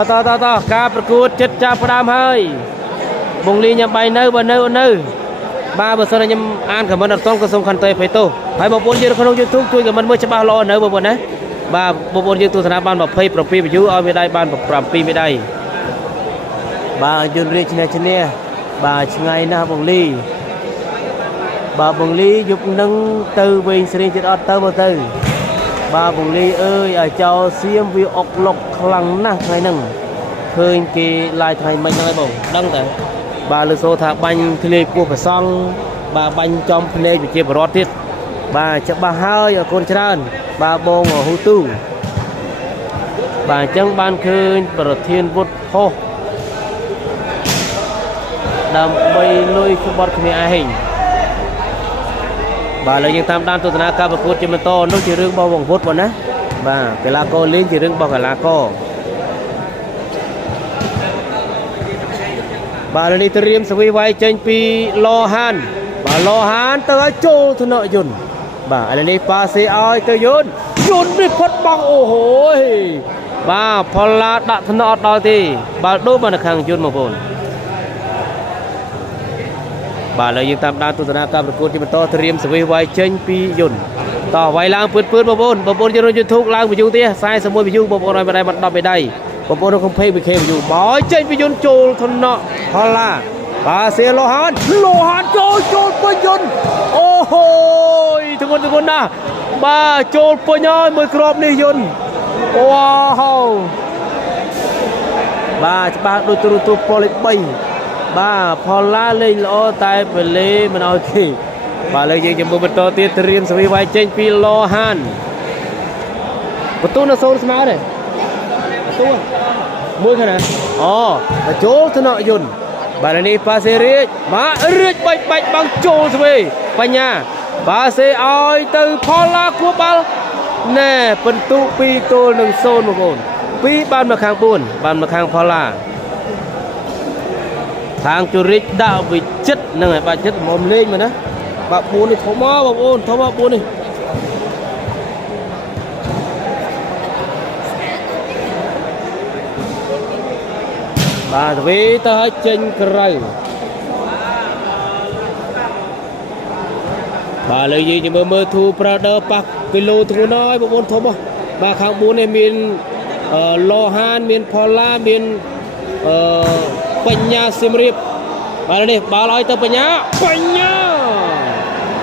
ต่อการประกวดจัดจับประดามเฮ้ยบงลียังไปเนื้อบนเนื้อบ้าบสนยังอ่านกับมันต้องกระทรวงคันเตยไปโตไปบอกบนยืนคนลงยูทูบช่วยกับมันเมื่อชบ้ารอเนื้อบนนะบ้าบนยืนตัวสนามบ้านแบบเพย์ปรับปีไปยูเอาไม่ได้บ้านแบบปรับปีไม่ได้บ้ายืนเรียกชนะบ้าช่างนะบงลีบ้าบงลียุบนั่งตือวิ่งสรีจิตอัตเตอร์มาตือบ้าบงลีเอ้ยเจ้าเสียมวิออกหลอกคลังนะไงนั่งเคยกีลายไทยไม่ได้บ่ดังแต่บาลโซธาบันทะเลปูผสมบาบันจอมทะเลอยู่เจ็บรอดทิศบาจะบาเฮยคนชราญบาโบงหูตู้บาจังบานคืนประเทียนบุตรโฮดำใบลุยฟุตบอลคณีอาหิงบาเลยยังทำด้านตัวนาการประกวดจิมโตนุ่งจีเรื่องบอลวงพุทธวันนะบาเกลาโกลิ้นจีเรื่องบอลเกลาโกบาลนิตเรียมสวีไว้เจนปีโลฮันบาโลฮันเตอโจธนยุนบาอันนี้ปาเซออยเตยุนริพดบังโอ้โหบาพอลาดธนอดอตีบาดูมันขังยุนมาบนบาเลยยังตามด้านตุนาการประกวดที่มันต่อเตรียมสวีไว้เจนปียุนต่อไว้ล้างปืนมาบนจะโดนยุนทุกล้างไปยุงเตี้ยสายสมุนไปยุงบนอะไรไม่ได้มันดับไปได้บอลคงเพย์ไปเคอยู่บอลเจนไปยนโจลทนเนาะฮอลล่าปาเซโลฮันโจลไปยนโอ้โหทุกคนนะบาโจลไปย้อยมือกรอบนี่ยนว้าวบาจะบาดูตัวโปรลิบบาพอลล่าเลยล้อตายไปเลยมันเอาที่บาเลยยังจะมือประตูเตียเตรียมสวีไว้เจนปีโลฮันประตูน่าโซนสมาร์ทเลยตัวมือขนาดอ๋อโจลธนยุนบาลนี้ปาเซเรียมาเรียไปบังโจลสเวปัญญาปาเซออยตือพอลาคัวบาลแน่เป็นตุปีโตหนึ่งโซนมาโกนปีบ้านมาข้างบุญบ้านมาข้างพอลาทางจุริดาวิจิตนั่งไงบาจิตมอมเล่นมานะบาปูนี่ทมาบาโอนทมาปูนี่บาทวีตาเจนกระไรบาเลยยี่จะมือทูประเดปักกิโลทูน้อยบนทบบาข้างบนเนี่ยมีโลหานมีพอลามีปัญญาซิมริบบาเลยบาลอยตะปัญญา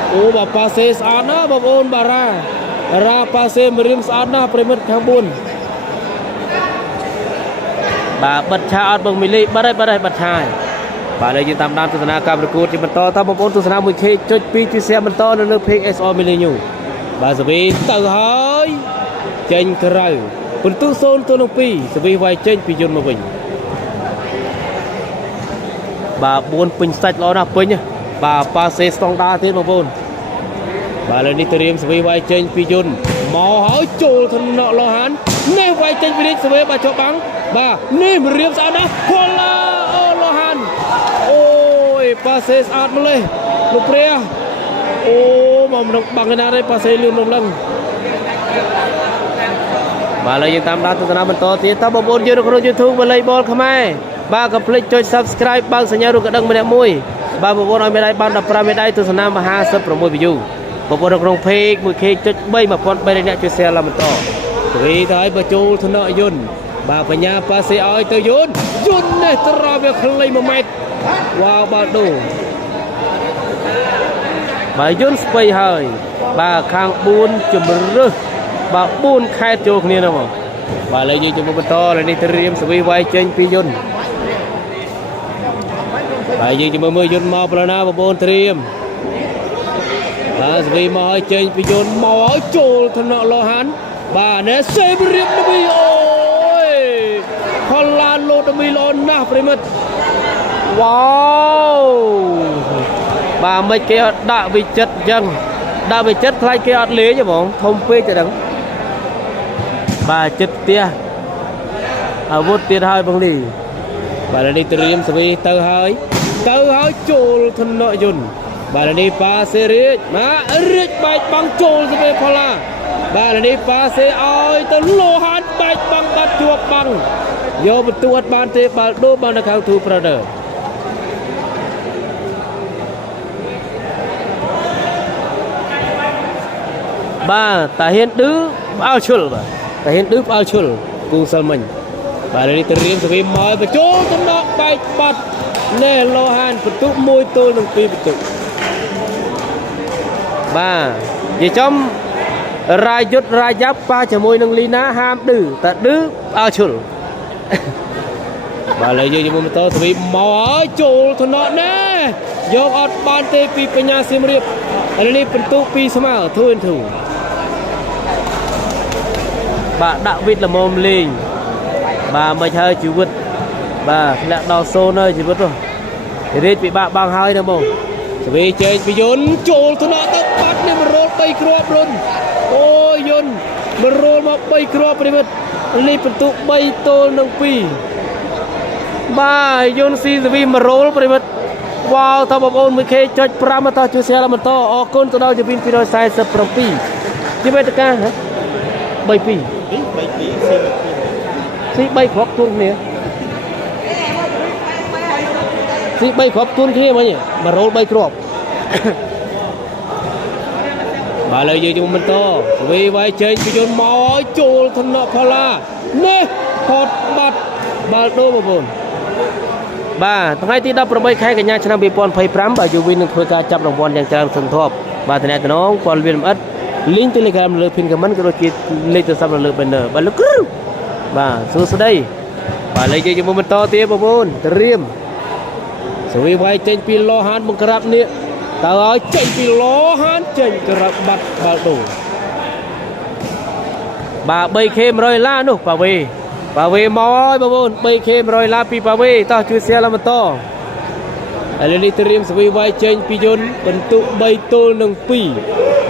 โอ้บาปาเซสอานะบาโอนบาราปาเซมริมสอานะปริมิตข้างบนบาบัดชาอัดบังมิลิบาได้บัดชายบาเลยยืนตามด้านตุนาการประกวดที่มันต่อตามบนตุนามุขจดปีที่เสียมันต่อในเรื่องเพลงเอสอมิลิยูบาสวีเตอร์หายเจนกระไรปุ่นตู้โซนตัวนปีสวีไวเจนปียนมาวิ่งบาบนปิงสัตว์ล้อนะปิงบาปาเซสตองดาเทียนมาบนบาเลยนิตเรียมสวีไวเจนปียนหมอหายโจลทนเนาะลอหันเนไวเจนปีนิสวีบาจบังบานี่เรียมสานะพอลาโลหันโอ้ยปาเซสอาดมาเลยลูกเปรียโอ้มาบังกันอะไรปาเซลืมลงลังบาเลยยังตามด้านตุนามันต่อที่ถ้าบนยืนคนยูทูบมาเลยบอลขมายบากับพลิกจอย subscribe บางสัญญาลูกกระดังไม่ได้มวยบาบนเอาไม่ได้บ้านดับปราไม่ได้ตุนามหาสับประมวยไปอยู่บนกรงเพกมือเคจดใบมาพอนไปในเนี่ยช่วยเสียละมันต่อวีท้ายประจูธนยุนบาปัญญาปาเซออยเตยุนเนี่ยตราเบลคลายมาเม็ดว้าวบาดูบายุนสไปเฮยบาข้างบุญจุมรึบาบุญแค่โจกนี่นะมั้งบาเลยยืนจุมบต่อเลยนี่เตรียมสวีไวเจนปียุนบายืนจุมมือยุนมาปลานาบาบุญเตรียมบาสวีมาเจนปียุนมาโจธนโลหันบาเนเซบเรียบนบีโอพอลานโลดมีโลนะปริมิตว้าวบาไม่เกี่ยวด่าวิจัดยังด่าวิจัดใครเกี่ยวเลี้ยจะบอกทงเป๊ะจะดังบาจัดเตี้ยอาวุธเตี้ยให้บังดีบาลนี้เตรียมสวีเตอร์ให้โจลทนนยุนบาลนี้ปาเซริมาเรียกใบบังโจลสวีพลาบาลนี้ปาเซออยตะโลหันใบบังบัดจวบบัง យកបន្ទូអត់បានទេបាល់ដូបាននៅខាងទូប្រដឺបាទតាហ៊ានឌឺផ្អើលឈុលបាទតាហ៊ានឌឺផ្អើលឈុលគូសិលមិញបាទនេះទៅរៀមសវីមកបញ្ចូលតំណក់បែកបាត់ណែឡូហានបន្ទុក1ទល់នឹង2បន្ទុកបាទនិយាយចំរាយយុទ្ធរាយយ៉ាប់ប៉ាជាមួយនឹងលីណាហាមឌឺតែឌឺផ្អើលឈុលបាទឥឡូវយើងជាមួយម៉ូតូសវីមកហើយចូលតំណក់ណែយកអត់បានទេពីបញ្ញាសៀមរាបឥឡូវនេះបន្ទុក2ស្មើ2-2បាទដាក់វិតល្មមលេងបាទមិនហើយជីវិតបាទធ្លាក់ដល់សូនហើយជីវិតនោះរាជពិបាកបាំងហើយណាបងសវីចេញពីយន្តចូលថ្នាក់ទៅបាត់នេះមករោល3គ្រាប់រុនអូយន្តមករោលមក3គ្រាប់ប្រិមិត្តលីបន្ទុក3ទល់នឹង2បាទយន្តស៊ីសវីមករោលប្រិមិត្តវ៉ាវតើបងប្អូន 1K.5 មកតជួយ share បន្តអរគុណទៅដល់ជីវិន247ជីវិតកាហ៎32ស៊ី3គ្រាប់ទួនគ្នាស៊ី3គ្រាប់ទួនគ្នាមិញមករោល3គ្រាប់បាទលើយើងជំបន្តវីវាយចេញពីយន្តមកឲ្យចូលធនៈផល្លានេះផតបាត់បាល់ដូបងប្អូនបាទថ្ងៃទី18ខែកញ្ញាឆ្នាំ2025បាទយូវីននឹងធ្វើការចាប់រង្វាន់យ៉ាងច្រើនសន្ធប់បាទតំណែងព័ត៌មានលម្អិត link Telegram លើ pin comment ក៏ដូចជាលេខទូរស័ព្ទលើ banner បាទលោកគ្រូបាទសួស្តីបាទលេខយើងជាមួយបន្តទៀតបងប្អូនត្រៀមសវីវាយចេញពីឡូហានបង្ក្រាបនេះតើឲ្យចេញពីឡូហានចេញក្រាបបាត់បាល់ដូបាទ 3K 100 ឡានោះប៉ាវីមកហើយបងប្អូន 3K 100 ឡាពីប៉ាវីតោះជួយ share ឡើងបន្តឥឡូវនេះត្រៀមសវីវាយចេញពីយន្តបន្ទុក3ទល់នឹង2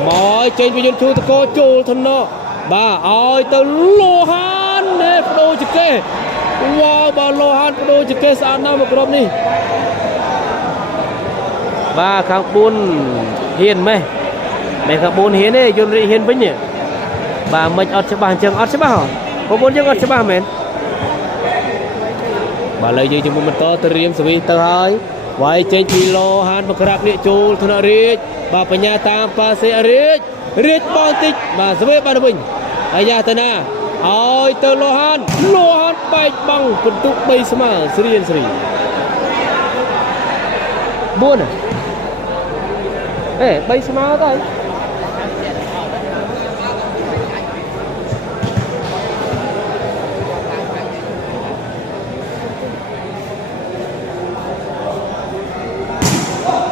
មកចេញពីយន្តឈូតកោចូលធនៈបាទឲ្យទៅឡូហាននេះបដូរជាគេវ៉ាវបាទឡូហានបដូរជាគេស្អាតណាស់មកក្រុមនេះបាទខាង4ហ៊ានម៉េះខាង4ហ៊ានទេយន្តរីហ៊ានវិញនេះបាទមិនអត់ច្បាស់អញ្ចឹងអត់ច្បាស់ហ៎បងប្អូនយើងអត់ច្បាស់មែនបាទឥឡូវយើងជាមួយបន្តទៅរៀមសវីទៅហើយវាយចេញពីឡូហានមកក្រាបនេះចូលធនៈរាជបាទបញ្ញាតាមប៉ាសេរាជបងតិចបាទសវីបានវិញអាយ៉ាទៅណាឲ្យទៅឡូហានបែកបាំងបន្ទុក3ស្មើស្រៀនស្រី43ស្មើទៅ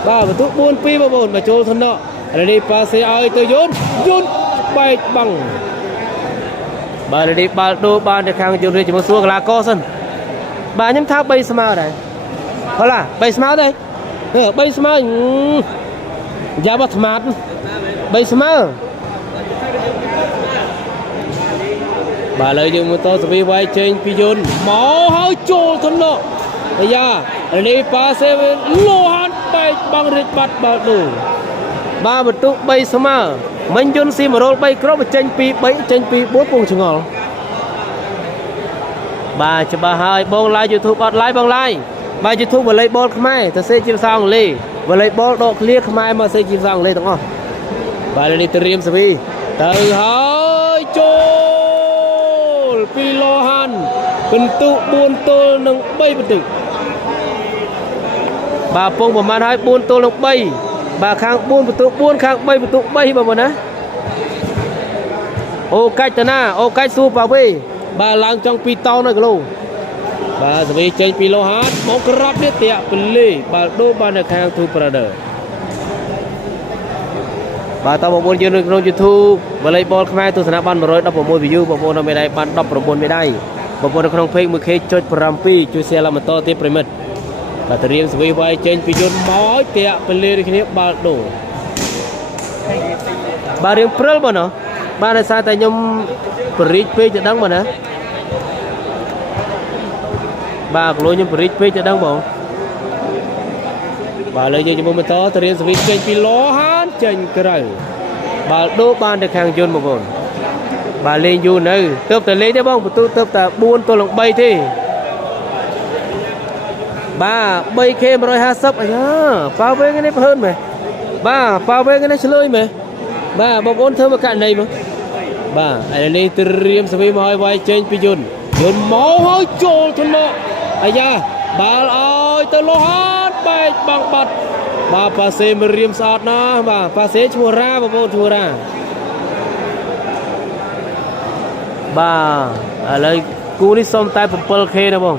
បាទបន្ទុក4-2បងប្អូនមកចូលធនៈឥឡូវនេះប៉ាសេឲ្យទៅយន្តបែកបាំងបាទឥឡូវនេះបាល់ដូបានទៅខាងយន្តរាជជាមួយសួរកីឡាករសិនបាទខ្ញុំថា3ស្មើដែរហ៎ឡា3ស្មើដែរ3ស្មើយ៉ាបថ្មាត់3ស្មើបាទឥឡូវយើងមកតសវីវាយចេញពីយន្តមកហើយចូលធនៈអាយ៉ាឥឡូវនេះប៉ាសេឡូហានបែកបាំងរាជបាត់បាល់ដូបាទបន្ទុក3ស្មើមិញយន្តស៊ីមករោល3គ្រាប់ចេញពី3ចេញពី4ពងឆ្ងល់បាទច្បាស់ហើយបង live YouTube អត់ live បង live បាទ YouTube វ៉ូឡេបលខ្មែរទៅសេជាភាសាអង់គ្លេសវ៉ូឡេបលដកឃ្លាខ្មែរមកសេជាភាសាអង់គ្លេសទាំងអស់បាទនេះត្រៀមសវីទៅហើយចូលពីឡូហានបន្ទុក4ទល់នឹង3បន្ទុកបាទពងប្រមាណហើយ4ទល់នឹង3បាទខាង4បន្ទុក4ខាង3បន្ទុក3បងប្អូនណាអូកាច់តាណាអូកាច់សួរប៉ាវីបាទឡើងចង់2តោនហើយគីឡូបាទសវីចេញពីឡូហានមកក្រាបនេះតាក់ពលេបាល់ដូបាននៅខាង Two Brother បាទតើបងប្អូនយើងនៅក្នុង YouTube វ៉ូឡេបលខ្មែរទស្សនាបាន116 view បងប្អូននៅមេដៃបាន19មេដៃបងប្អូននៅក្នុង page 1K.7 ជួយ share ឡើងបន្តទៀតប្រិមិត្តបាទត្រៀមសវីវាយចេញពីយន្តមកតាក់ពលេដូចគ្នាបាល់ដូបាទរៀងព្រិលបងណាបាទដោយសារតែខ្ញុំបរិចពេកទៅដឹងបងណាបាទគីឡូខ្ញុំបរិចពេកទៅដឹងបងបាទឥឡូវយើងជាមួយបន្តត្រៀមសវីចេញពីឡូហានចេញក្រៅបាល់ដូបានទៅខាងយន្តបងប្អូនបាទលេងយូរនៅទើបតែលេងទេបងបន្ទូទើបតែ4ទល់នឹង3ទេ ba bay khe 150អាយ៉ាប៉ាវេថ្ងៃនេះបើនមែនបាទប៉ាវេថ្ងៃនេះឆ្លើយមែនបាទបងប្អូនធ្វើមកករណីមកបាទឥឡូវនេះត្រៀមសវីមកឲ្យវាយចេញពីយន្តមកហើយចូលទៅនោះអាយ៉ាបាល់ឲ្យទៅលោហានបែកបងបាត់បាទប៉ាសេមករៀមស្អត់ណាបាទប៉ាសេឈ្មោះរ៉ាបងប្អូនឈ្មោះរ៉ាបាទឥឡូវគូនេះសុំតែ 7k ណាបង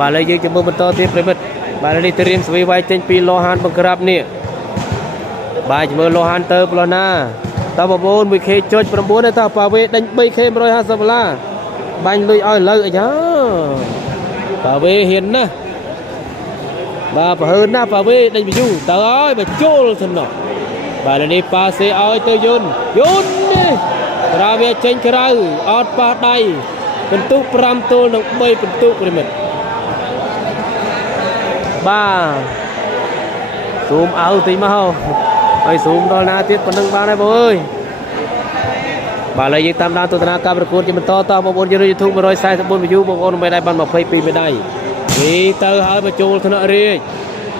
បាទឥឡូវយើងចាំមើលបន្តទៀតប្រិមិត្តបាទឥឡូវនេះត្រៀមស្វីវាយចេញពីលោហានបង្ក្រាបនេះបាទចាំមើលលោហានទៅប្លោះណាតើបងប្អូន 1k ចុច 9 ទៅប៉ាវេដេញ 3k 150 បាញ់លុយឲ្យលើអាយ៉ាប៉ាវេហ៊ានណាស់បាទប្រហើនណាស់ប៉ាវេដេញបយូទៅហើយបើចូលសិនណោះបាទនេះប៉ាសេឲ្យទៅយន្តនេះប្រាវាចេញក្រៅអត់ប៉ះដៃបន្ទុក5ទល់នឹង3បន្ទុកប្រិមិត្តបាទស៊ូមអើតិចមកហើយស៊ូមដល់ណាទៀតប៉ុណ្្នឹងបានហើយបងអើយបាទឥឡូវយើងតាមដានទស្សនាការប្រកួតជាបន្តតបងប្អូនយើង YouTube 144 view បងប្អូនមិនได้បាន22មេដាយនេះទៅហើយបញ្ចូលថ្នាក់រាជ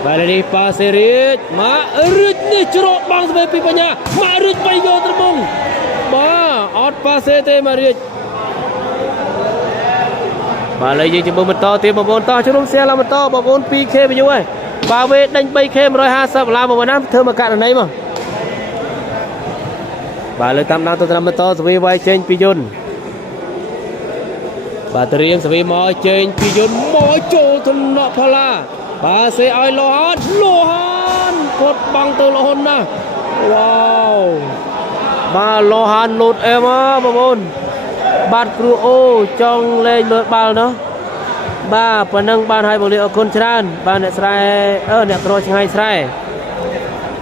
បាទនេះប៉ាសេរាជមករាជនេះច្រកបងស្វេពីបញ្ញាមករាជបៃយកត្រមុំបាទអត់ប៉ាសេទេមករាជបាទឥឡូវយើងជំនួសបន្តទៀតបងប្អូនតោះជំនុំសៀឡើងបន្តបងប្អូន 2k view ហើយប៉ាវេដេញ 3k 150 $បងប្អូនណាធ្វើមកករណីមកបាទលើតាមដានទៅតាមបន្តសវីវាយចេញពីយន្តបាទត្រៀមសវីមកចេញពីយន្តមកចូលថ្នាក់ផល្លាបាទសេឲ្យលោហានគាត់បាំងទៅលោហានណាវ៉ាវបាទលោហានលូតអេមបងប្អូនបាទគ្រូអូចង់លេងមើលបាល់ណោះបាទប៉ុណ្ណឹងបានឲ្យបងលាអរគុណច្រើនបាទអ្នកស្រែអ្នកក្រឆ្ងាយស្រែ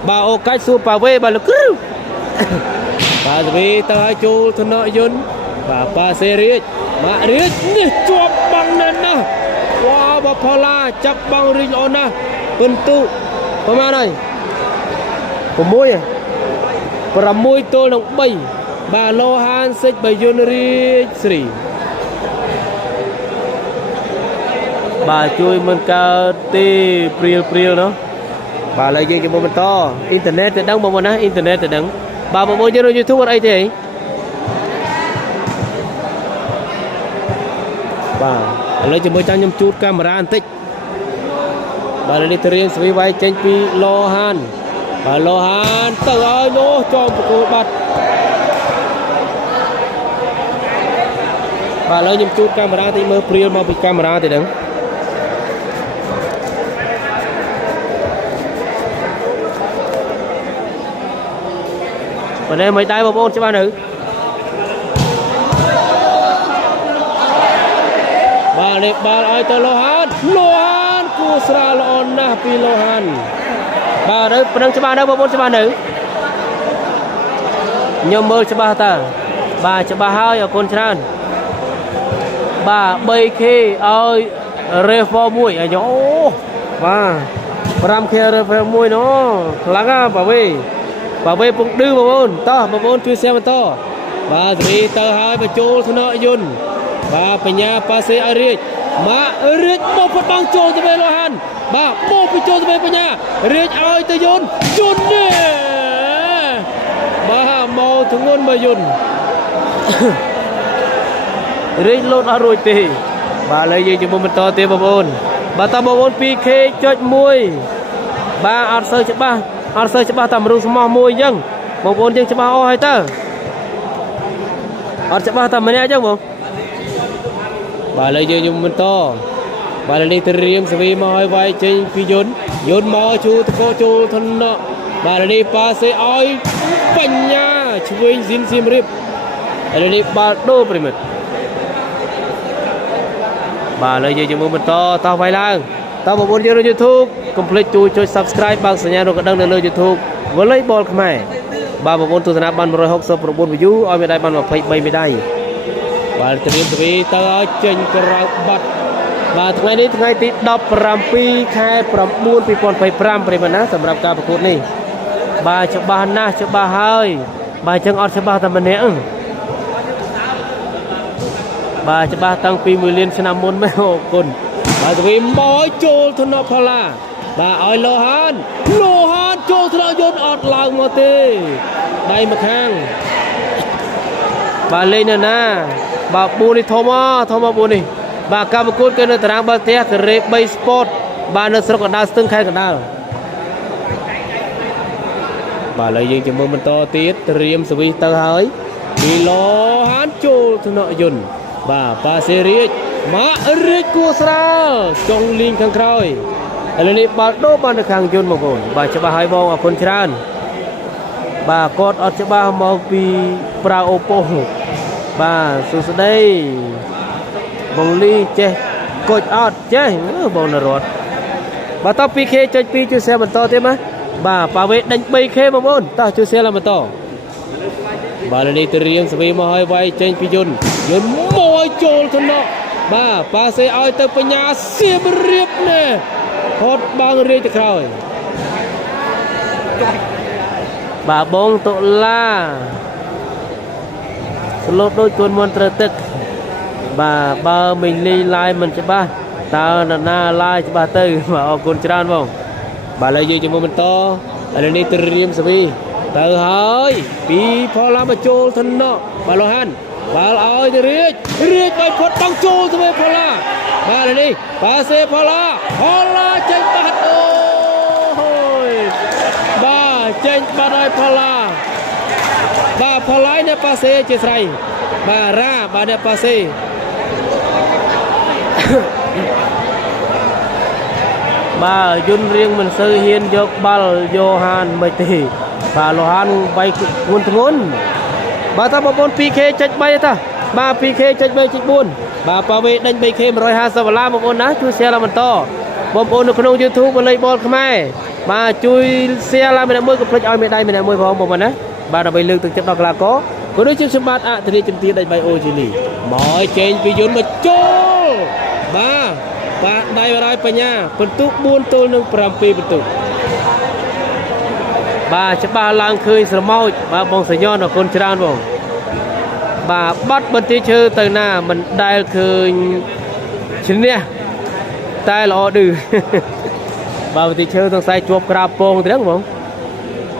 បាទអូកាច់សួរប៉ាវេបាទលោកគ្រូបាទសវីទៅឲ្យចូលថ្នាក់យន្តបាទប៉ាសេរាជមករាជនេះជាប់បាំងណែនណាវ៉ាបផល្លាចាប់បាំងរីងល្អណាស់ពិន្ទុប្រហែលហើយ6ទល់នឹង3បាទលោហានសិចបយន្តរាជស្រីបាទជួយមិនកើតទេព្រាលណោះបាទឥឡូវយើងជាមួយបន្តអ៊ីនធឺណិតទៅដឹងបងប្អូនណាអ៊ីនធឺណិតទៅដឹងបាទបងប្អូនយើងនៅ YouTube អត់អីទេបាទឥឡូវជាមួយចាំខ្ញុំជូតកាមេរ៉ាបន្តិចបាទឥឡូវនេះទៅរៀនស្វីវាយចេញពីលោហានបាទលោហានទៅឲ្យនោះចំប្រគល់បាត់បាទឥឡូវខ្ញុំជូតកាមេរ៉ាតិចមើលព្រាលមកពីកាមេរ៉ាទៅដឹងបាទនេះមិនដែរបងប្អូនច្បាស់នៅបាទនេះបាល់ឲ្យទៅលោហានគួរស្រាលល្អណាស់ពីលោហានបាទទៅប៉ុណ្ណឹងច្បាស់នៅបងប្អូនច្បាស់នៅខ្ញុំមើលច្បាស់តើបាទច្បាស់ហើយអរគុណច្រើនបាទ 3k ឲ្យ refer 1អាយ៉ូបាទ 5k refer 1ណូខ្លាំងណាស់បាទវេពុកឌឺបងប្អូនតោះបងប្អូនជួយ share បន្តបាទសេរីទៅហើយបញ្ចូលថ្នាក់យន្តបាទបញ្ញាប៉ាសេឲ្យរាជមករាជមកផ្ដង់ចូលទៅវិញលោហានបាទមកបញ្ចូលទៅវិញបញ្ញារាជឲ្យទៅយន្តនេះបាទមកធ្ងន់មកយន្តរាជលោតអត់រួចទេបាទឥឡូវយើងជាមួយបន្តទៀតបងប្អូនបាទតើបងប្អូន 2k ចុច 1បាទអត់សូវច្បាស់តែមនុស្សស្មោះមួយអញ្ចឹងបងប្អូនយើងច្បាស់អស់ហើយតើអត់ច្បាស់តែម្នាក់អញ្ចឹងបងបាទឥឡូវយើងខ្ញុំបន្តបាទឥឡូវនេះត្រៀមសវីមកឲ្យវាយចេញពីយន្តមកជួតកោចូលធនៈបាទឥឡូវនេះប៉ាសេឲ្យបញ្ញាឆ្វេងស៊ីនសៀមរាបឥឡូវនេះបាល់ដូរប្រិមិត្តបាទឥឡូវយើងជាមួយបន្តតោះវាយឡើងតើបងប្អូនយើងនៅ YouTube កុំភ្លេចជួយ Subscribe បើកសញ្ញារូបកណ្ដឹងនៅលើ YouTube Volleyball ខ្មែរបាទបងប្អូនទស្សនាបាន169 view ឲ្យមេដាយបាន23មេដាយបាទត្រៀមទៅឲ្យចេញក្រៅបាត់បាទថ្ងៃនេះថ្ងៃទី17ខែ9 2025ប្រិមត្តណាសម្រាប់ការប្រកួតនេះបាទច្បាស់ណាស់ច្បាស់ហើយបាទអញ្ចឹងអត់ច្បាស់តែម្នាក់បាទច្បាស់តាំងពី1លានឆ្នាំមុនមែនអរគុណ បាទស្វីមកចូលធនផល្លាបាទឲ្យលោហានចូលថ្នាក់យន្តអត់ឡើងមកទេដៃមកខាងបាទលេងនៅណាបាទប៊ូនេះធំប៊ូនេះបាទកម្មប្រកួតគឺនៅតារាងបាល់ទះការ៉េ3 Sport បាទនៅស្រុកកណ្ដាលស្ទឹងខេត្តកណ្ដាលបាទឥឡូវយើងចាំមើលបន្តទៀតត្រៀមសវិសទៅហើយពីលោហានចូលថ្នាក់យន្តបាទប៉ាសេរីមករាជគួរស្រាលចុងលីងខាងក្រោយឥឡូវនេះបាល់ដូរបាននៅខាងយន្តបងប្អូនបាទច្បាស់ហើយបងអរគុណច្រើនបាទគាត់អត់ច្បាស់មកពីប្រាអូប៉ូបាទសួស្ដីបងលីចេះកូចអត់ចេះបងនរតបាទត 2K ចុច 2 ជួយ share បន្តទៀតមកបាទប៉ាវេដេញ 3K បងប្អូនតោះជួយ share ឡើងបន្តបាទនេះទៅរៀងស្វីមកឲ្យវាយចេញពីយន្តមកឲ្យចូលទៅណោះបាទប៉ាសេឲ្យទៅបញ្ញាសៀមរៀបណែហត់បាំងរាជទៅក្រោយបាទបងតុលាស្លូតដូចខ្លួនមុនត្រូវទឹកបាទបើមិនលីឡាយមិនច្បាស់តើនរណាឡាយច្បាស់ទៅបាទអរគុណច្រើនបងបាទឥឡូវយើងជាមួយបន្តឥឡូវនេះត្រៀមសវីទៅហើយពីផល្លាមកចូលធនៈបាទលោហានបាល់ឲ្យទៅរាជបាយផុតបង់ចូលទៅផល្លាបាទឥឡូវនេះប៉ាសេផល្លាចេញបាត់អូយបាទចេញបាត់ឲ្យផល្លាបាទផល្លានេះប៉ាសេជាស្រ័យបាទរ៉ាបាទនេះប៉ាសេបាទយន្តរៀងមិនសូវហ៊ានយកបាល់យ៉ូហានមិនទេបាទឡូហានវាយធ្ងន់បាទតើបងប្អូន 2K ចុច 3 តាបាទ 2K ចុច 3 ចុច 4បាទប៉ាវេដេញ 3K 150 $បងប្អូនណាជួយ share ឡើងបន្តបងប្អូននៅក្នុង YouTube វ៉ាឡេបលខ្មែរបាទជួយ share ឡើងម្នាក់មួយកុំភ្លេចឲ្យមេដៃម្នាក់មួយផងបងប្អូនណាបាទដើម្បីលើកទឹកចិត្តដល់កីឡាករក៏ដូចជាខ្ញុំបាទអធិរាជជំទាវដាច់បៃអូជីលីមកចេញពីយន្តមកចូលបាទដៃបរយបញ្ញាបន្ទុក4 ទល់នឹង 7 បន្ទុកបាទច្បាស់ឡើងឃើញស្រមោចបាទបងសញ្ញនអរគុណច្រើនបងបាទបាត់បន្ទាឈើទៅណាមិនដែលឃើញឈ្នះតែល្អឌឺបាទបន្ទាឈើទាំងខ្សែជាប់ក្រាបពងទាំងបង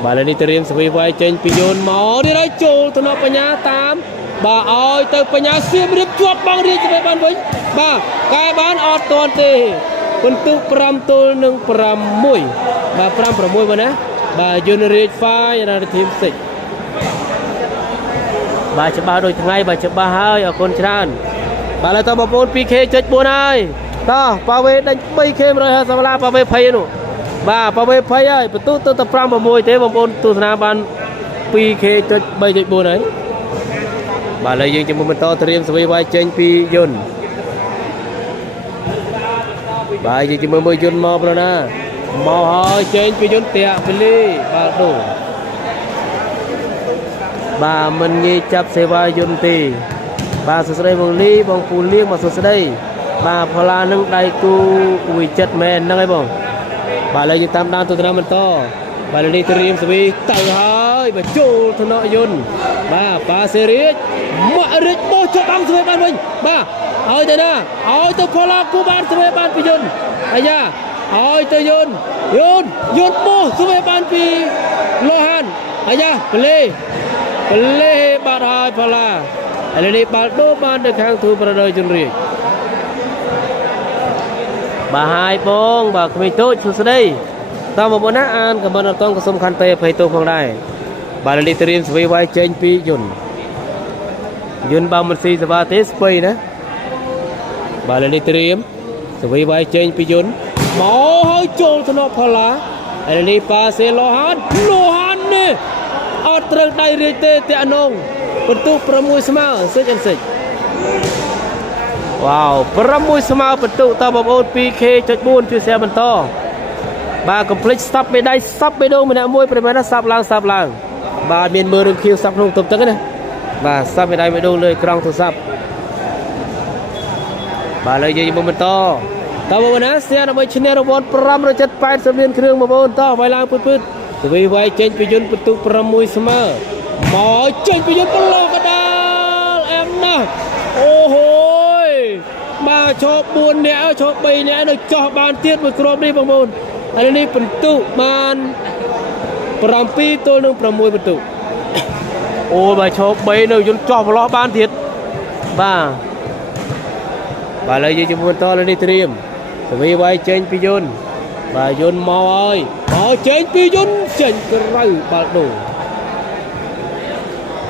បាទឥឡូវនេះទៅរៀនសវីវាយចេញពីយន្តមកនេះហើយចូលទៅណបញ្ញាតាមបាទឲ្យទៅបញ្ញាសៀមរៀបជាប់បងរាជទៅបានវិញបាទកែបានអត់ទាន់ទេបន្ទុក5 ទល់នឹង 6បាទ 5 6បងណាបាទយន្តរាជហ្វាយរាជធីមសិចបាទច្បាស់ដូចថ្ងៃបាទច្បាស់ហើយអរគុណច្រើនបាទឥឡូវតបងប្អូន 2K ចុច 4 ហើយតោះប៉ាវេដេញ 3K 150 $ប៉ាវេភ័យនោះបាទប៉ាវេភ័យហើយបន្ទុកទៅតែ 5 6ទេបងប្អូនទស្សនាបាន 2K ចុច 3 ចុច 4 ហើយបាទឥឡូវយើងជាមួយបន្តត្រៀមសវីវាយចេញពីយន្តបាទយើងជាមួយមើលយន្តមកប្រណាមកហើយចេញពីយន្តតាក់ពីលីបាទដូបាទមិនងាយចាប់សេវាយន្តទេបាទសួស្ដីបងលីបងពូលៀងមកសួស្ដីបាទផល្លានឹងដៃគូវិចិត្រមែនហ្នឹងហើយបងបាទឥឡូវយើងតាមដានទស្សនាបន្តបាទឥឡូវនេះត្រៀមសវីទៅហើយបាទចូលថ្នាក់យន្តបាទប៉ាសេរីមករិចបោះចាប់អង្គស្វេបានវិញបាទឲ្យទៅណាឲ្យទៅផល្លាគូបានស្វេបានពីយន្តអាយ៉ាឲ្យទៅយន្តបោះស្វេបានពីលោហានអាយ៉ាប្លេបាទឲ្យផល្លាឥឡូវនេះបាល់ដូរបានទៅខាងទូប្រដៅជន្រាជបាទហើយបងបាទក្មេងតូចសួស្ដីតើបងប្អូនណាអានខមមិនអត់តង់ក៏សូមខន្តីអភ័យទោសផងដែរបាទឥឡូវនេះត្រៀមស្វីវាយចេញពីយន្តបើមិនស៊ីសវ៉ាទេស្ពៃណាបាទឥឡូវនេះត្រៀមស្វីវាយចេញពីយន្តមកហើយចូលថ្នាក់ផល្លាឥឡូវនេះប៉ាសេលោហាននេះអត់ត្រូវដៃរាជទេតាក់នងបន្ទុក6 ស្មើសិចវ៉ាវ6 ស្មើបន្ទុកតើបងប្អូន 2K ចុច 4 ជួយ share បន្តបាទកុំភ្លេចស្តាប់មេដៃសັບបេដងម្នាក់មួយប្រហែលណាសັບឡើងបាទមានមើលរឿងខៀវសັບក្នុងតុបទឹកណាបាទសັບមេដៃបេដងលើក្រង់ទូរស័ព្ទបាទឥឡូវយើងមកបន្តតើបងប្អូនណាសៀដើម្បីឈ្នះរង្វាន់580 លានគ្រឿងបងប្អូនតោះវាយឡើងពឺសវីវាយចេញពីយន្តបន្ទុក6 ស្មើមកចេញពីយន្តប្រឡងកដាលអែមណាស់អូហូយ ba cho buôn nẻ cho bay nẻ được cho ban tiết một crom đi bằng môn anh đi phần tụ ban pram pi tôi nương pram môi phần tụ ô ba cho bay nơi chúng cho vào lo ban tiết ba lấy gì cho buôn to lên đi tìm vì vậy trên pi yun bà yun mau ơi mau trên pi yun trên cái rau ba đồ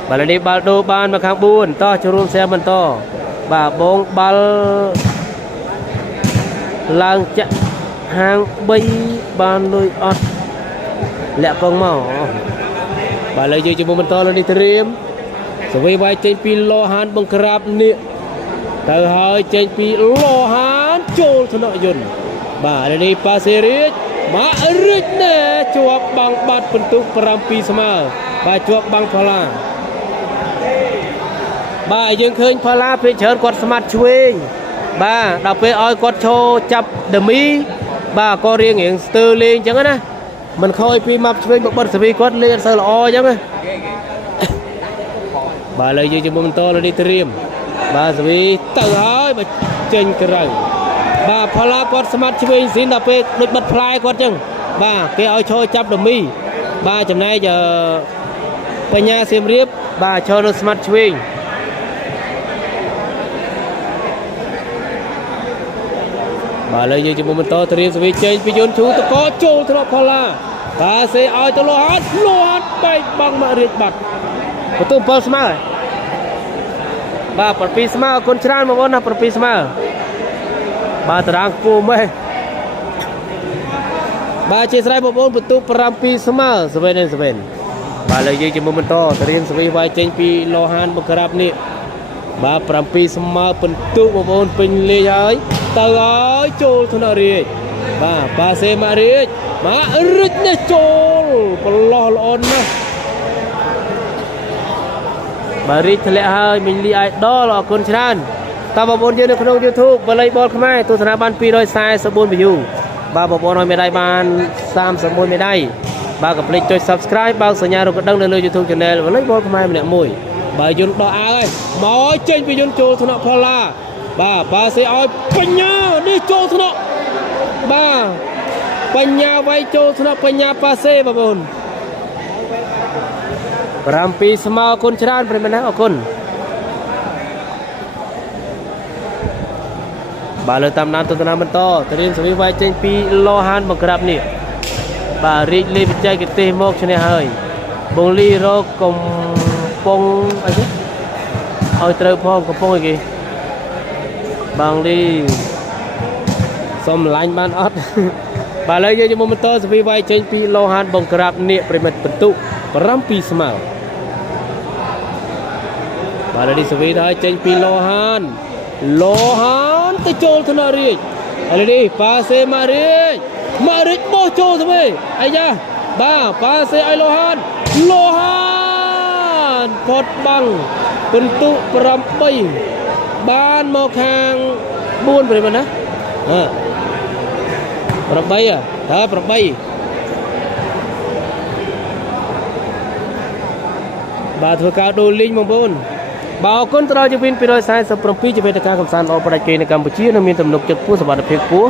bà lấy đi ba đồ ban mà khang buôn to cho room xe mình to bà bông bal lang chặt hàng bay ban đôi ọt lẹ con màu bà lấy gì cho mình to lên đi tìm vì vậy trên pi lo han bông crab nè từ hơi trên pi lo han trôi thằng nội yun bà lấy đi pasir mà rít nè chuột bằng bát phần tục pram pi sama bà chuột bằng phala bàยังเคยพลาเพเชิญกดสมัครช่วยbà đọc về oiกดโชว์จับเดมี่bà có riêng những từ liền chẳng á mình khôi pi mậpช่วยบทสวีกดเรียนเสลอจังbà lấy gì cho mình to là đi tìm bàสวีtự hỏi bà trên cái rồi bàพลากดสมัครช่วยสินดับไปนึกบัดพลายกดจังbà cái oiโชว์จับเดมี่bàจำนายจะปัญญาเสียมเรียบbàโชว์สมัครช่วยbà lấy gì cho mình to thì sẽ chơi pi yun chú ta có trâu thọ phala ta sẽ ai ta lo hát bay bằng mà riết bật của tôi pal smart bà perpi smart con tràn mà vốn perpi smart bà terang pu meh bà chia sẻ một vốn betul perpi smart seven bà lấy gì cho mình to thì sẽ vai chơi pi lo han berkerap ni bà perpi smart bentuk một vốn pin lê ấy từ ấy trôi thằng nào đi bà xe mà đi mà rít nè trôi còn lo lon nè bà rít thề hơi mình đi ai đó là con chăn ta bảo bốn chơi được không YouTube và lấy ball không ai tôi thằng ban pi đôi sai số bốn view bà bảo bốn nóiไม่ได้ban sam số bốnไม่ได้bàกับlịch cho subscribe bao giờ nhà rồi có đăng lên YouTube channel và lấy ball không ai mình lại mùi bà yun đỏ ơi máu trên pi yun trôi thằng nào phala bà sẽ oiปัญญาđi trôi thằng nào bàปัญญาไว้trôi thằng nàoปัญญาปาเซ่bà bồn pram pi samaคนชราญเป็นมันนะคนbàเลยตามน้ำตัวน้ำมันต่อเตรียมสวิไว้เจนปีโลหันบังกรับนี่bàรีบวิจัยกิตติโมกชนะเฮยบงลีโรกงปงอะไรเอาเตอพร้อมกับปงอีกbang đi xóm lạnh ban ớt bà lấy cho mình to vì vậy trên pi lo han bông crab nè primet bentuk pram pi small bà lấy đi vì đấy trên pi lo han tới trôi thằng nào đi lấy đi passe marit bo trôi thôi ai da bà passe ai lo han pot bang bentuk pram pi ban một hàng buôn về mình áประbay à đóประbay bà thừa cao đôi linh mong buôn bảo con trai cho viên pidoi sai sậpประปีจะเป็นการคำสั่งออกประเทศในกัมพูชีนั้นมีตำหนักจัดผู้สวัสดิ์เพียงผู้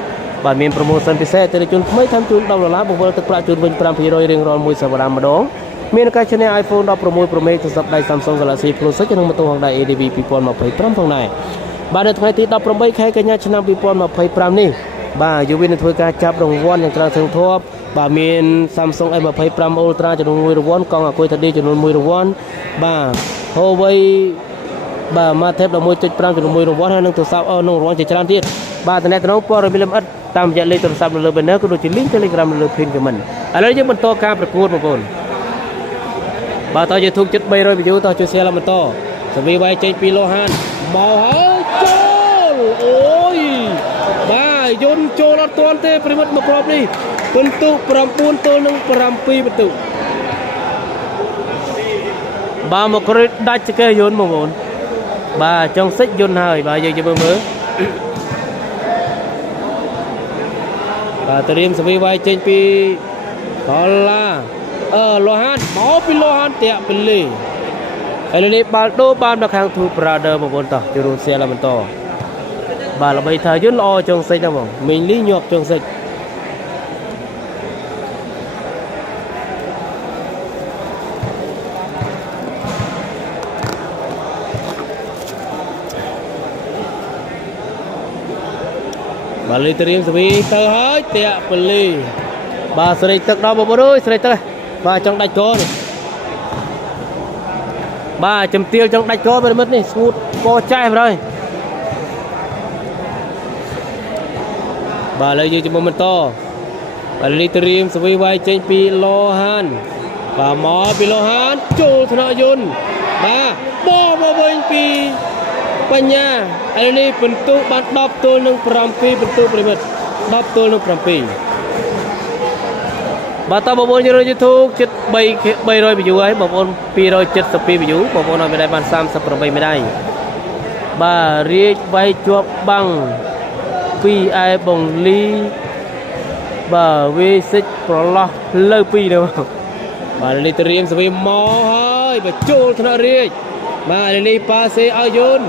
บ่มีโปรโมชั่นพิเศษแต่ในจุดไม่ทำจุดดาวล้านบุคคลตึกประจุเป็นประปีโดยเรียงรอนมวยสวัสดิ์มาดองมีในการใช้ไอโฟนดาวโปรโมทโปรเมทโทรศัพท์ได้ Samsung Galaxy Pro ซึ่งจะนำมาตัวของได้ ADB ปีปอนมาเผยพร้อมฝั่งในบ้านในថ្ងៃទី18ខែកញ្ញាឆ្នាំ2025នេះបាទយុវជនធ្វើការចាប់រង្វាន់យ៉ាងច្រើនសឹងធប់បាទមាន Samsung S25 Ultra ចំនួន1រង្វាន់កង់អាគុយថាឌីចំនួន1រង្វាន់បាទ Huawei បាទ Mate 11.5 ចំនួន1រង្វាន់ហើយនឹងទូរស័ព្ទនឹងរង្វាន់ជាច្រើនទៀតបាទតំណែងព័ត៌មានលម្អិតតាមរយៈលេខទូរស័ព្ទនៅលើ banner ក៏ដូចជា link Telegram នៅលើ pin comment ឥឡូវយើងបន្តការប្រកួតបងប្អូនបាទតើ YouTube ជិត300 view តើជួយ share ឡើងបន្តសវីវ៉ៃចេញពីលោហានមកហើយចូលអូយបាទយន្តចូលអត់ទាន់ទេប្រិមិត្តមកគ្រាប់នេះបន្ទុក9ទល់នឹង7បន្ទុកបាទមកគ្រិតដាច់ចកេះយន្តបងប្អូនបាទចង់សិចយន្តហើយបាទយើងមើលបាទត្រៀមសវីវ៉ៃចេញពីដុល្លារលោហានមកពីលោហានតាក់ពីលេឥឡូវនេះបាល់ដូបានមកខាង Two Brother បងប្អូនតោះចូលរួម share ឡើងបន្ត bà là bây thời rất lo trong sách đâu mà mình lý nhọp trong sách bà lý tự riêng vì tơ hết tiạ bà lý bà sẽ tức đó bà đôi sẽ tức bà trong đạch có này bà chấm tiêu trong đạch có bà mất này smooth co chai rồi bà lấy cho moment to bà lý tự riêng vì vai trên pi lo han bà mò pi lo han chô thọ yun bà bo bo bên pi Panya, ini bentuk bab tul nung perampi bentuk primat, bab tul nung perampi. Bata babon jero jutuk cit bay roi biju ai, babon pi roi cit sepi biju, babon ai medai ban sam seperbai medai. Ba riek bay chuap bang, pi ai bong li, ba we sik prolah leu pi đâu. Ba li teriam sepi mo hai, ba chul thna riek. Mà đây passe ở Yun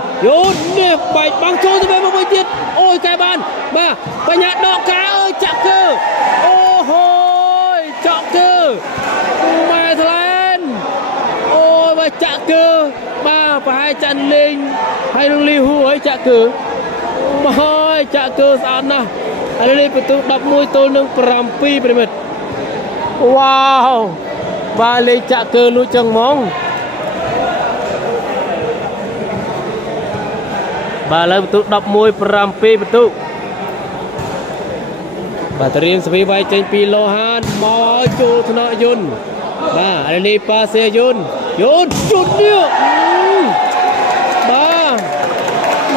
nè bài băng trôi từ bên một bên tiếp ôi cái bàn mà bây nhặt đỏ cá ơi chặt cơ ô hôi chặt cơ mẹ lên ôi mà chặt cơ mà phải chặn linh hay đừng li hu ấy chặt cơ mà hơi chặt cơ sao nè đây betul đập môi tôi nâng perampi permit wow và lấy chặt cơ nuôi chân mong bà lấy betul đập môi perampi betul bà teriak sepi vai trên pi lohan mau chul thna Yun bà ini passe Yun chut dia bà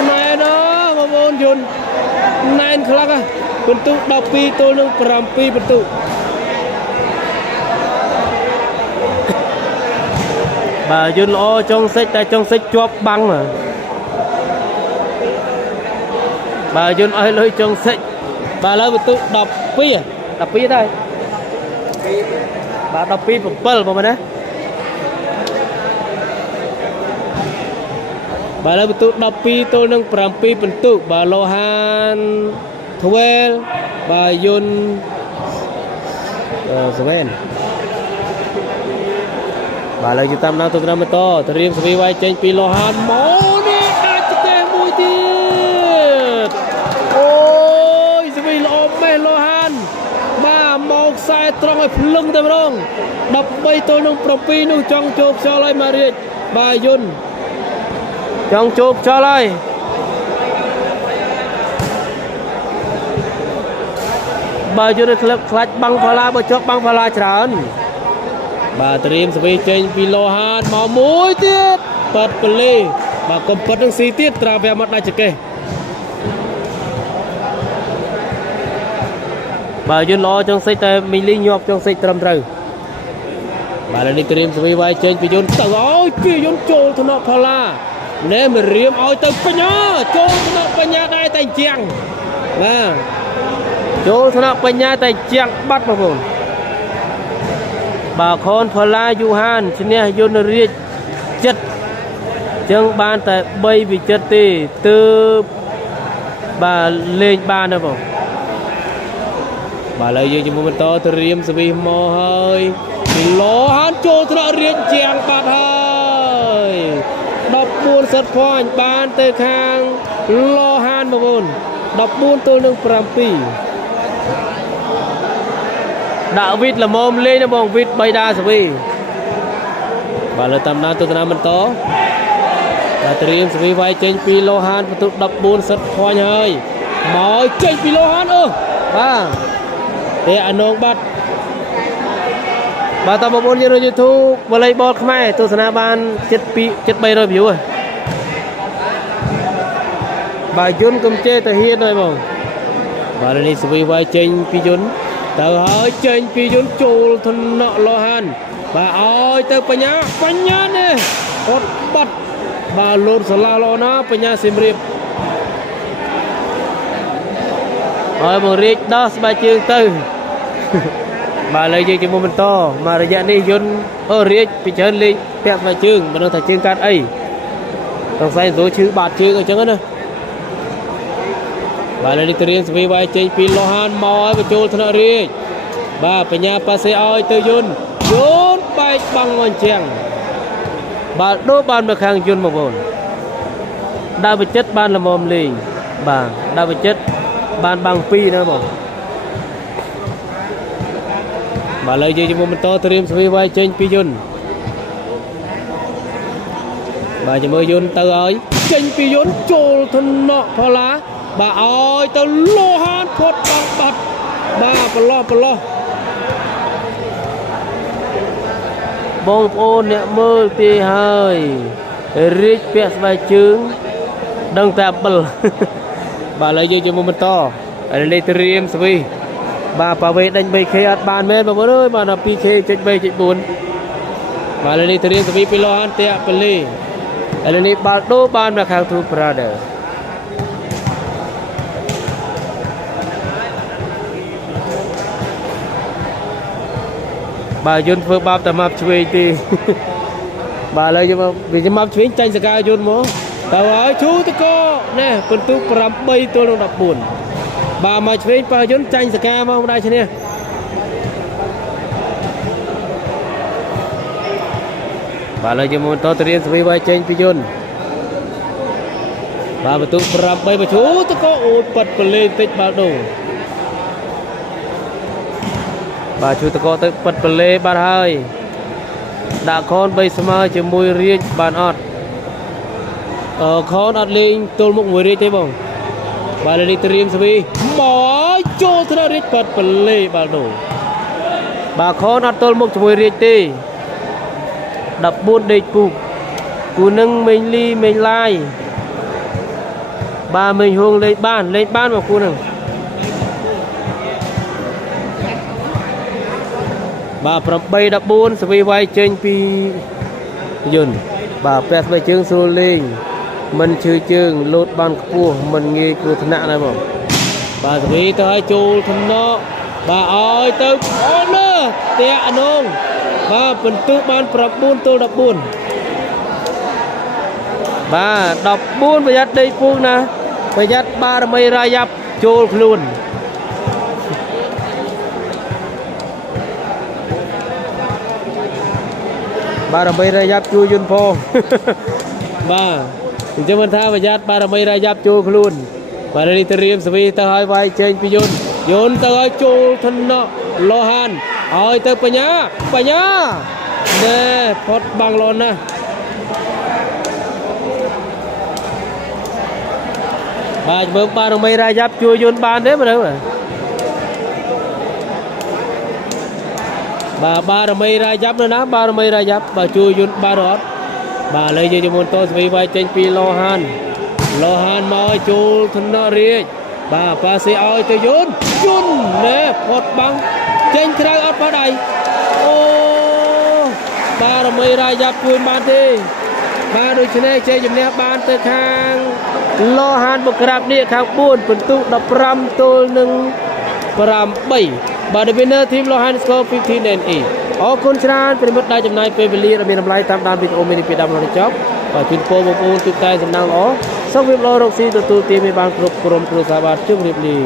này đó mà bôn Yun này kelak ah bentuk đập pi tôi nâng perampi betul bà Yun lo trong sách chuop băng mà bà Yun ơi lôi trong sách bà lấy betul đập pi đây bà đập pi pempel apa mana bà lấy betul đập pi tôi nâng perampi bentuk bà lohan 12 bà Yun 7 bà lấy chữ tam nam tôi nam to teriak sepi vai trên pi lohan mau ni aceh mui tiệt ôi sepi lo meh lohan bà mau sai trong ai lưng tay rong đập bay tôi nung propi nung trong chụp cho lại mà riết bà Yun trong chụp cho lại bà Yun clutch băng phala bà chụp băng phala tràn bà teriak sepi trên pi lohan mau mui tiệt bật play bà kompet nang si tiệt tra về mặt đại cheke bà Yun lo trong sách mình li nhọp trong sách trầm trừ bà lên đi teriak sepi vai trên pi Yun tao ơi pi Yun chul thna phala nè mà riêng ơi tới Panya chul thna Panya đây tay chiang nè chul thna Panya tay chiang bắt mà bồn bà con phala Yuhan chne Yun riết chất chân ban tại bay vì chất tì từ bà lên ban đâu bà lấy gì cho moment to teriak sepi mo hơi lo han chul thna riết chiang bát hơi đập buôn sật phòn ban từ khang lo han mà buôn đập buôn tôi nâng perampi đạo vịt là mồm lên nó bong vịt bay đa sepi bà lấy tam nam tôi nam mình to bà teriak sepi vai trên pi lohan betul đập buôn sật phòn hơi mau trên pi lohan bà để anh ông bắt bà ta bốn trên YouTube volleyball Khmer tôi sẽ ban chết bay rồi biểu rồi bà Yun cầm chê từ hiên rồi bông bà lên đi sepi vai trên pi Yun từ hơi trên pi Yun chul thon nọ lohan bà ơi từ Panya nè ốt bắt bà luôn sala lo na Panya Siem Reap rồi một riết đó ba chương tư bà lấy gì cho moment to mà raya ni Yun riết pi chân li pek vài chương mà nó thành chương cát ấy trong sai số chữ bạt chương ở chân nữa បាទលើនេះទៅរៀនស្វីវាយចេញពីលោហានមកឲ្យបញ្ចូលថ្នាក់រាជបាទបញ្ញាប៉ាសេឲ្យទៅយុនបែកបាំងអញ្ចឹងបាទដូរបានមកខាងយុនបងប្អូនដើរវិចិត្របានល្មមលេងបាទដើរវិចិត្របានបាំង2ណាបងបាទលើយើងជាមួយបន្តត្រៀមស្វីវាយចេញពីយុនបាទជាមួយយុនទៅឲ្យចេញពីយុនចូលធនៈផល្លាបាទឲ្យទៅលោហានផុតបាត់បាទប្រឡោះបងប្អូនអ្នកមើលពីហើយរីកពាក់ស្បែកជើងដឹងតែអំបិលបាទឥឡូវយើងជាមួយបន្តឥឡូវនេះត្រៀមស្វីបាទប៉ាវេដេញ 3K អត់បានមែនបងប្អូនអើយបានតែ 2K ចុច 3.4 បាទឥឡូវនេះត្រៀមស្វីពីលោហានតាក់ប៉លីឥឡូវនេះបាល់ដូរបានមកខាង True Brother បាទយុនធ្វើបាបតែមកឆ្វេងទេបាទឥឡូវយើងវាមកឆ្វេងចាញ់សកាយុនមកទៅហើយឈូតកណែពិន្ទុ8ទល់នឹង14បាទមកឆ្វេងប៉ះយុនចាញ់សកាមកមិនដែរឈ្នះបាទឥឡូវយើងមកតទៅរៀនស្វីវាយចេញពីយុនបាទពិន្ទុ8មកឈូតកអូយប៉ាត់ប្រលេងតិចបាល់ដូងបាទឈូតកទៅប៉ាត់ប្រលេបាត់ហើយដាក់ខន3ស្មើជាមួយរាជបានអត់ខនអត់លេងទល់មុខមួយរាជទេបងបាទលេងត្រៀមស្វីមកចូលថ្នាក់រាជប៉ាត់ប្រលេបាល់ដូងបាទខនអត់ទល់មុខជាមួយរាជទេ14ដេកពូគូនឹងមេងលីមេងឡាយបាទមេងហួងលេងបានមកគូនឹងបាទ8-14ស្វីវាយចេញពីយុនបាទពាក់ស្បែកជើងស្រួលលេងមិនឈឺជើងលោតបានខ្ពស់មិនងាយគ្រោះថ្នាក់ណាបងបាទស្វីទៅឲ្យចូលថ្នាក់បាទឲ្យទៅអូនតាក់អនងបាទពិន្ទុបាន9ទល់14បាទ14ប្រយ័ត្នដេកពូណាប្រយ័ត្នបារមីរាយ៉ាប់ចូលខ្លួនបារមីរាយ៉ាប់ជួយយុនផងបាទអញ្ចឹងមិនថាប្រយ័ត្នបារមីរាយ៉ាប់ចូលខ្លួនបាទនេះត្រៀមស្វីទៅឲ្យវាយចេញពីយុនទៅឲ្យចូលថ្នាក់លោហានឲ្យទៅបញ្ញាណែផុតបាំងលន់ណាបាទមើលបារមីរាយ៉ាប់ជួយយុនបានទេមើលបាទបារមីរាយ៉ាប់nữaណាបារមីរាយ៉ាប់បាទជួយយុនបានអត់បាទឥឡូវយើងមុនតស្វីវាយចេញពីលោហានមកចូលធនរាជបាទប៉ាសេឲ្យទៅយុនណែផុតបាំងចេញក្រៅអត់បាត់ដៃអូបារមីរាយ៉ាប់ជួយបានទេបាទដូច្នេះជ័យជំនះបានទៅខាងលោហានបុក្រាបនេះខាង4ពិន្ទុ15ទល់នឹង8បាទ The winner team លោហាន score 15-8អរគុណច្រើនប្រិមិត្តដែលចំណាយពេលវេលាដ៏មានតម្លៃតាមដានវីដេអូមីនីពីដើមដល់ចប់បាទជូនពរបងប្អូនទូទៅសំណាងល្អសូមរៀបរកស៊ីទទួលទានមានបានគ្រប់ក្រុមគ្រួសារបាទជម្រាបលា